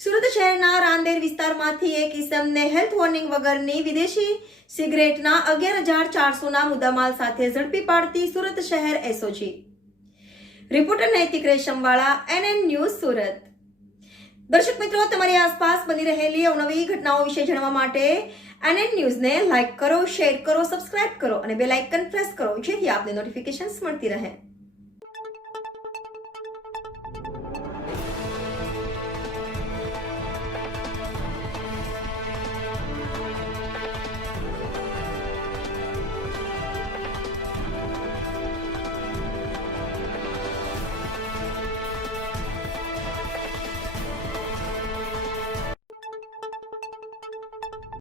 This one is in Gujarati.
સુરત શહેરના રાંદેર વિસ્તારમાંથી એક ઇસમને હેલ્થ વોર્નિંગ વગરની વિદેશી સિગરેટના 11,400ના મુદ્દામાલ સાથે ઝડપી પાડતી સુરત શહેર એસઓજી. રિપોર્ટર નૈતિક રેશમવાળા, NN ન્યૂઝ, સુરત. દર્શક મિત્રો, તમારી આસપાસ બની રહેલી અવનવી ઘટનાઓ વિશે જાણવા માટે NN ન્યૂઝને લાઇક કરો, શેર કરો, સબસ્ક્રાઇબ કરો અને બેલ આઇકન પ્રેસ કરો, જેથી આપને નોટિફિકેશન્સ મળતી રહે.